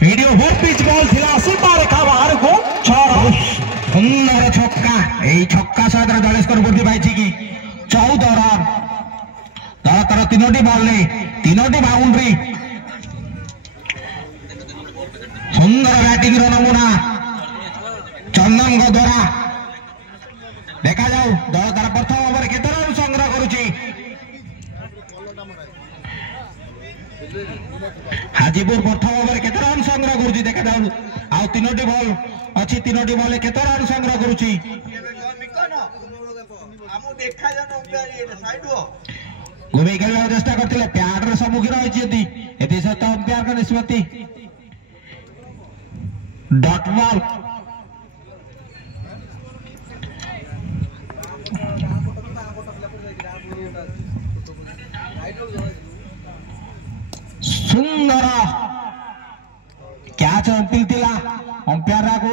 video hood pitch ball थिला सीधा रेखा बाहर को 6 रन सुंदर छक्का এই ছক্কা সহিত দলেশকর বৃদ্ধি পাইছি কি 14 রান দল তার তিনোটি বলে তিনোটি বাউন্ডারি সুন্দর ব্যাটিং র নমুনা চন্দন দ্বারা দেখা যাও দল তার প্রথম ওভারে কেতে রান সংগ্রহ করুছি हाजीपुर प्रथम ओवर केते रन संग्रह करुची देखा जाऊ आ तीनोटी बॉल अछि तीनोटी बॉल केते रन संग्रह करुची घुमी खेलवा चेष्टा करथिले प्याड रे सम्मुखीन होइछि यदि एति सहित अंपायर का निष्पत्ति डॉट बॉल सुंदर कैच अंपिल थिला अंपायर को